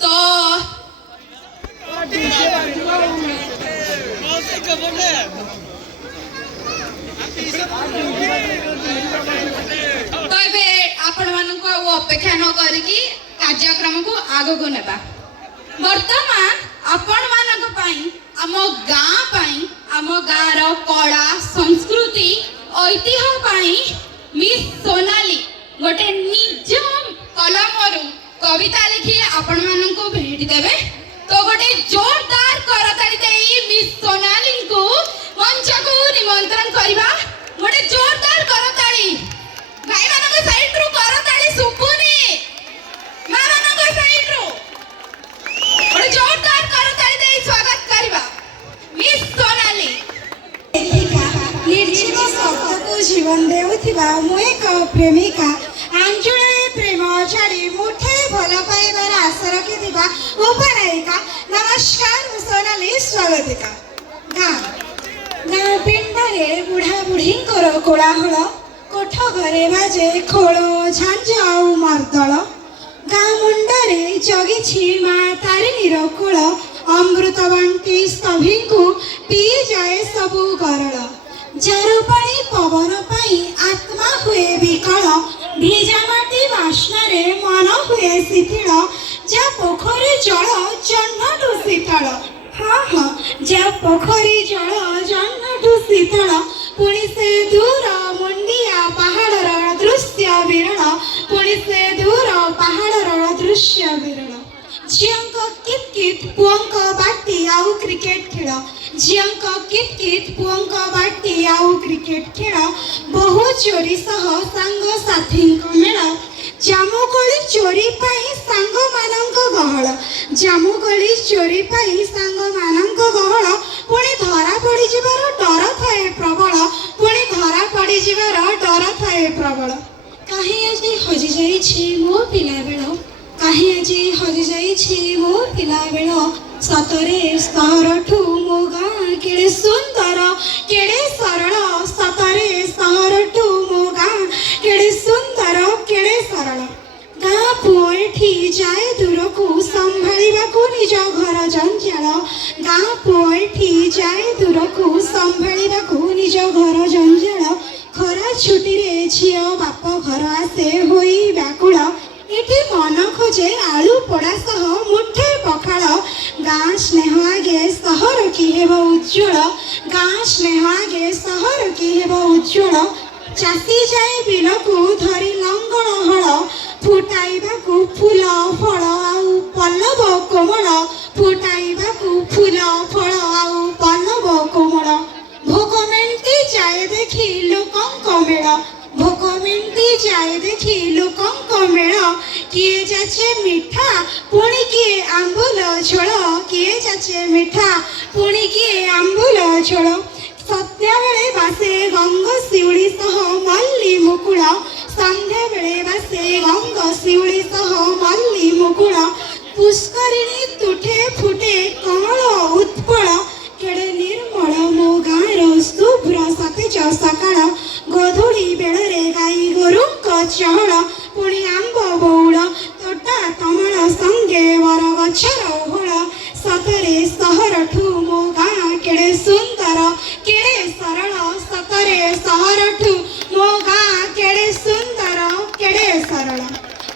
तो तबे आपण मानको अपेक्षा न करिकी कार्यक्रम को आगो को नेबा वर्तमान आपण मानक पाई आम गाँ पाई आम गाँ रो कला संस्कृति ऐतिह्य पाई मिस सोनाली गोटे निज कलम कविता लिखी आपण मानक भेट देवे तो गोटे जोरदार करताली देई मिस सोनाली को मंच को निमंत्रण करबा गोटे जोरदार करताली भाई मानक साइड रो करताली सुकुनी मां मानक साइड रो गोटे जोरदार करताली देई स्वागत करबा मिस सोनाली निर्जीव शब्द को जीवन देउथिबा मु एक प्रेमिका आंचुळे प्रेम छाड़ी मुठे भल पाइबार आशा रखिथिबा उपनायिका नमस्कार मु सोनाली स्वागतिका गाँ पिंडरे बुढ़ा बुढ़ी कोलाहल कोठ घरे बाजे खोल झांझ आउ मर्दल गाँ मुंडरे जगिछि माँ तारिणीर कूल अमृत बांटी सभी को पी जाए सबु गरल जार पानी पवन पाई आत्मा हुए विकल भिजा माटी बास्नारे मन हुए शिथिल जा पोखरी जल जन्नटू शीतल हाँ हाँ जा पोखरी जल जन्नटू शीतल पुणी से दूर मुंडिया पहाड़र दृश्य विरल पुणी से दूर पहाड़र दृश्य विरल झियंक कित कित पुअंक बाटी आउ क्रिकेट खेल झियंक कित कित पुअंक बाटी आउ क्रिकेट खेल बहु चोरी सह सांग साथींक मेल जामुकोली चोरी पाई सांग मानंक गहळ जामुकोली चोरी पाई सांग मानंक गहळ पुणी धरा पड़ी जिबार डर थाए प्रबल पुणी धरा पड़ी जिबार डर थाए प्रबल काहे आजी हजि जाइछि मो पिला बेल काहे आजी हजि जाइछि मो पिला बेल सतरे सहरठू मो गाँ केड़े सुंदर केड़े सरल सतरे सहरठू मो गाँ केड़े सुंदर केड़े सरल गाँ पुएठी जाए दूर को संभालिबा को निज घर जंजाल गाँ पुएठी जाए दूर को संभालिबा को निज घर जंजाल खरा छुट्टी रे झियो बाप घर आसे होई व्याकुल एठी मन खोजे आलू पोड़ा सह मुठे पखाल गाँ स्नेह आगे सहर की हेब उज्ज्वल गाँ स्नेह आगे सहर की हेब उज्ज्वल चासी जाए बिल को धरी लंगल हल फुटाइबा को फूल फल आउ पल्लव कोमल फुटाइबा को फूल फल आउ पल्लव कोमल भोक मेंटी जाए देखी लोकंक मेल भोक मेंटी जाए देखी लोकंक मेल किए जाचे मिठा पुणी किए आंबुल झोल किए जाचे मिठा पुणी किए आंबुल झोल सत्या बेले बासे गंग शिवली सह मल्ली मुकुल संध्या बेले बासे गंग शिवली सह मल्ली मुकुल पुष्करिणी तुठे फुटे कमल उत्पल केड़े निर्मल मो गाँर शुभ्र सतेज सकाळ गोधूली बेलरे गाई गोरुंक चहल पुणी आंब बौल तोटा तमल संगे वर गछर ओहळ सतरे सहरठू मो गाँ केड़े सुंदर केड़े सरल सतरे सहरठू मो गाँ केड़े सुंदर केड़े सरल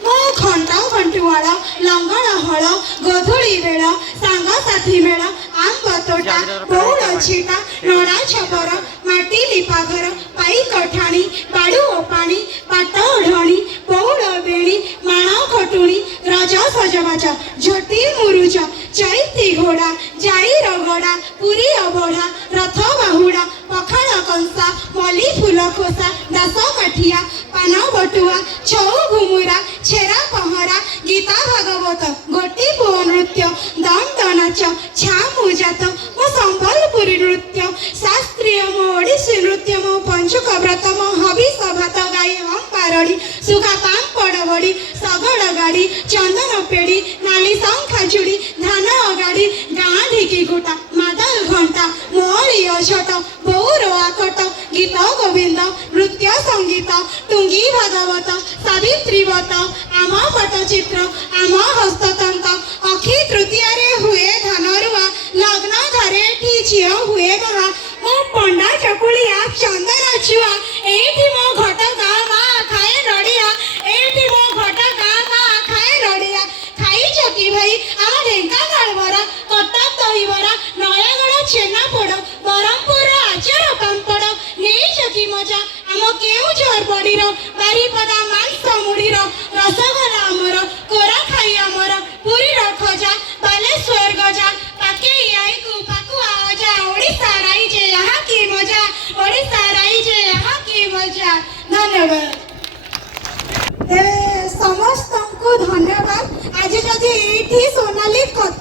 मो घंटा घंटुआल लंगल हल गोधूली बेल सांग साथी मेल आंब तोटा बौल छिटा नड़ा छपर माटी लिपा घर पाई कठाणी बाड़ू ओपाणी पाट ओढ़णी बौल बेणी माण खटुणी रज सजबाज झोटी मुरुज चैती घोड़ा जाई रगड़ा पुरी अबढ़ा रथ बाहुड़ा पखाड़ कंसा मली फूल खोसा दास काठिया पान बटुआ छौ घुमुरा छेरा पहरा गीता भागवत गोटी पो नृत्य दंड नाच छामु जात मो संबलपुरी नृत्य शास्त्रीय मो ओडिसी नृत्य मो पंचुक व्रत मो हबिष भात गाई हम पारड़ी सुखा पाम पड़बड़ी सगड़ गाड़ी चंदन पेड़ी नाली शंखा चूड़ी धान अगाड़ी गाँ ढिकी गुटा मादल घंटा मोरी अछट बौर आकट गीत गोविंद नृत्य संगीत टुंगी भागवत सावित्री व्रत आम पटचित्र आम हस्ततंत ନେବେ। ତେବେ ସମସ୍ତଙ୍କୁ ଧନ୍ୟବାଦ। ଆଜି ଯଦି ଏଇଠି ସୋନାଲି କଥା